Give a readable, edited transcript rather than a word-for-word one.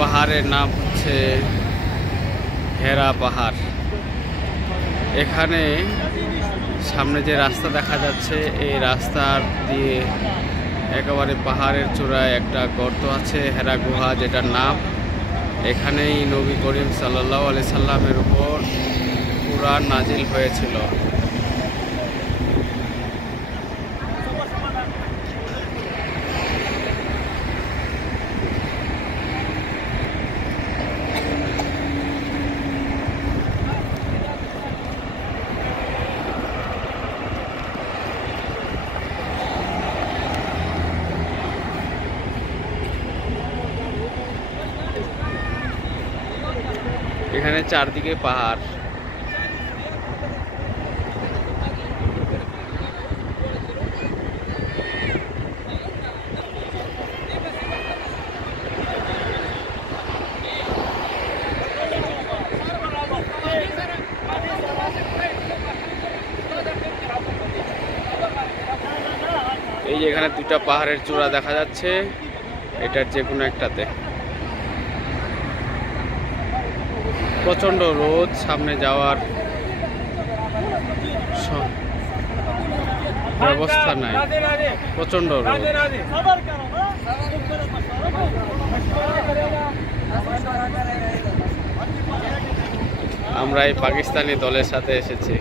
পাহাড়ের নাম হচ্ছে হেরা পাহাড়। এখানে সামনে যে রাস্তা দেখা যাচ্ছে, এই রাস্তার দিয়ে একেবারে পাহাড়ের চূড়ায় একটা গর্ত আছে, হেরা গুহা যেটার নাম। এখানেই নবী করিম সাল্লাল্লাহু আলাইহি সাল্লামের উপর কুরআন নাজিল হয়েছিল। এখানে চারদিকে পাহাড়। এই যে এখানে দুটা পাহাড়ের চূড়া দেখা যাচ্ছে, এটার যে কোনো একটাতে প্রচন্ড রোদ, সামনে যাওয়ার ব্যবস্থা নাই, প্রচন্ড রোদ। আমরা এই পাকিস্তানি দলের সাথে এসেছি।